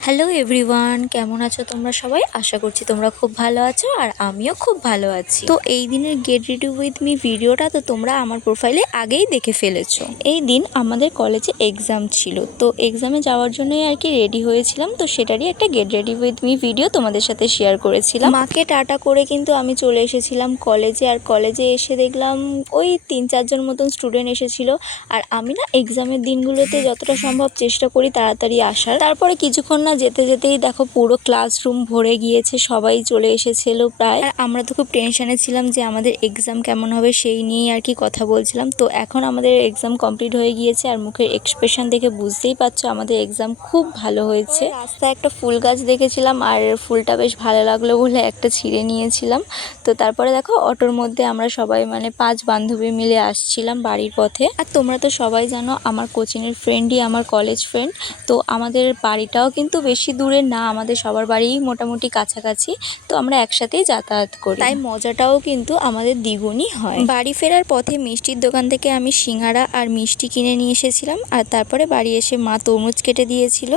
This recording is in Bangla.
হ্যালো এভরিওয়ান, কেমন আছো তোমরা সবাই? আশা করছি তোমরা খুব ভালো আছো আর আমিও খুব ভালো আছি। তো এই দিনের গেট রেডি উইথ মি ভিডিওটা তো তোমরা আমার প্রোফাইলে আগেই দেখে ফেলেছো। এই দিন আমাদের কলেজে এক্সাম ছিল, তো এক্সামে যাওয়ার জন্যই আর কি রেডি হয়েছিলাম। তো সেটারই একটা get ready with me video তোমাদের সাথে শেয়ার করেছিলাম। মাকে টাটা করে কিন্তু আমি চলে এসেছিলাম কলেজে, আর কলেজে এসে দেখলাম ওই 3-4 জন মতন স্টুডেন্ট এসেছিল। আর আমি না এক্সামের দিনগুলোতে যতটা সম্ভব চেষ্টা করি তাড়াতাড়ি আসার। তারপরে কিছুক্ষণ না যেতে যেতেই দেখো পুরো ক্লাসরুম ভরে গিয়েছে, সবাই চলে এসেছিল প্রায়। আর আমরা তো খুব টেনশনে ছিলাম যে আমাদের এক্সাম কেমন হবে সেই নিয়েই আর কি কথা বলছিলাম। তো এখন আমাদের এক্সাম কমপ্লিট হয়ে গিয়েছে, আর মুখের এক্সপ্রেশন দেখে বুঝতেই পারছো আমাদের এক্সাম খুব ভালো হয়েছে। রাস্তায় একটা ফুল গাছ দেখেছিলাম, আর ফুলটা বেশ ভালো লাগলো বলে একটা ছিঁড়ে নিয়েছিলাম। তো তারপরে দেখো অটোর মধ্যে আমরা সবাই 5 বান্ধবী মিলে আসছিলাম বাড়ির পথে। আর তোমরা তো সবাই জানো আমার কোচিংয়ের ফ্রেন্ডই আমার কলেজ ফ্রেন্ড। তো আমাদের বাড়িটাও কিন্তু বেশি দূরে না, আমাদের সবার বাড়িই মোটামুটি কাছাকাছি। তো আমরা একসাথেই যাতায়াত করি, তাই মজাটাও কিন্তু আমাদের দ্বিগুণই হয়। বাড়ি ফেরার পথে মিষ্টির দোকান থেকে আমি সিঙ্গারা আর মিষ্টি কিনে নিয়ে এসেছিলাম, আর তারপরে বাড়ি এসে মা তরমুজ কেটে দিয়েছিল।